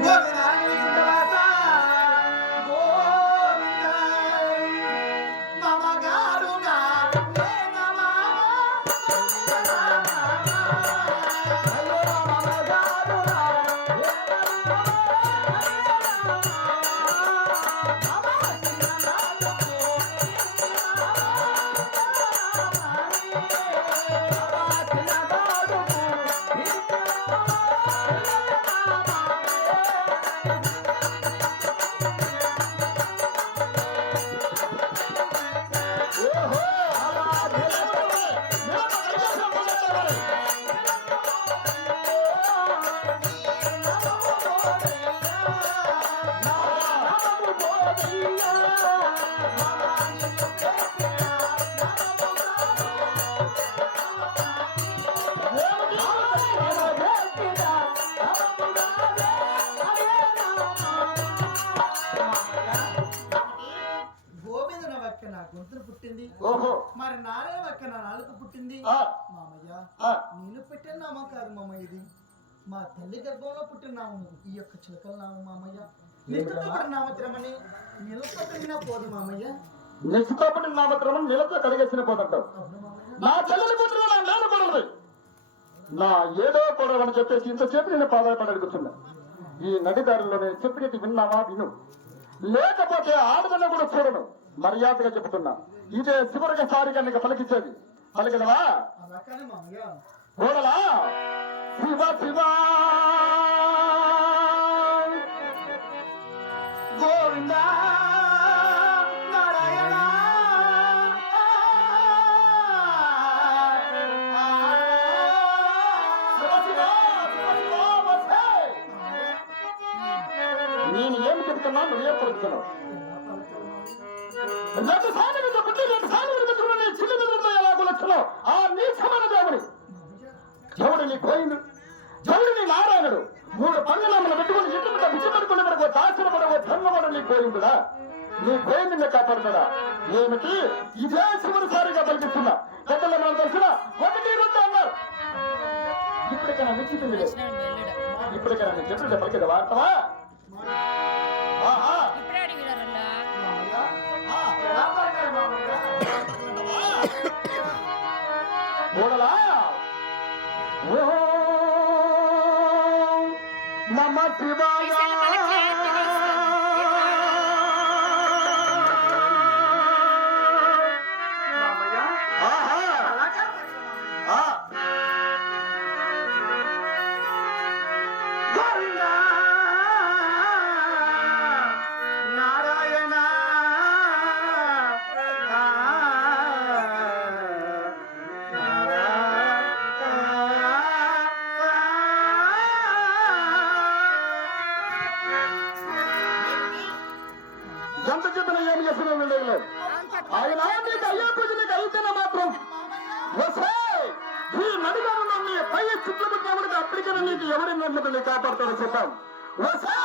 What? గొంతును పుట్టింది. ఓహో. మరి నారాయణ వక్క నా నాలుగు పుట్టింది. ఆ. మామయ్య. నేను పెట్టిన నామం కాదు మామయ్య ఇది. మా తల్లి గర్భంలో పుట్టిన నామము. ఈ యొక్క చిలకల నామం మామయ్య. నిష్ఠతో నామత్రమని నిలబడిన పోదు మామయ్య. నిశ్చితపడి నామత్రమం నిలతో అవును మామయ్య. నా చెల్లెలి కూతురు నా నేను కొడదు నా ఏదో కొడవని చెప్పేసి ఇంతసేపు నేను పాదాయపడి కూర్చున్నా ఈ నడిదారిలో నేను చెప్పినది విన్నావా? విను. లేకపోతే ఆడదన్న కూడా చూడను. మర్యాదగా చెబుతున్నా. ఇదే చివరిగా సారి కనుక పలికించేది పలికినవా? అలాకనే శివ శివ. నేను ఏమి చెప్తున్నా నువ్వేం పలుకుతున్నావు రెండు సార్లు మీద పుట్టి రెండు సార్లు మీద చూడని చిన్న బిడ్డలతో ఎలాగో లక్షణం ఆ నీచమైన దేవుడి. దేవుడు నీ కోయిండు దేవుడు నీ నారాయణుడు. మూడు పండుగలను పెట్టుకుని ఇంటి మీద బిచ్చి పడుకునే వరకు దాచిన పడవ ధర్మపడు నీ కోయిండుడా నీ నేను కాపాడుతాడా? ఏమిటి? ఇదే చివరిసారిగా పలికిస్తున్నా పెద్దలు మనం తెలిసిన ఒకటి రెండు అన్నారు. ఇప్పటికైనా లేదు. ఇప్పటికైనా నేను చెప్పిన పలికిద వార్తవా? ನೋಡಲಾ ಓ ನಮ್ಮ ತ್ರಿಭಾಗ ఎంత చెప్పిన ఏమి చేసిన వెళ్ళలేదు ఆయన నీకు అయ్యే పూజ నీకు అయితేనే మాత్రం. వసే! ఈ నడిగడంలో నీ పై చుట్టూ ఎవరికి అప్పటికైనా నీకు ఎవరి నమ్మకం కాపాడతారో చెప్పాం వసే!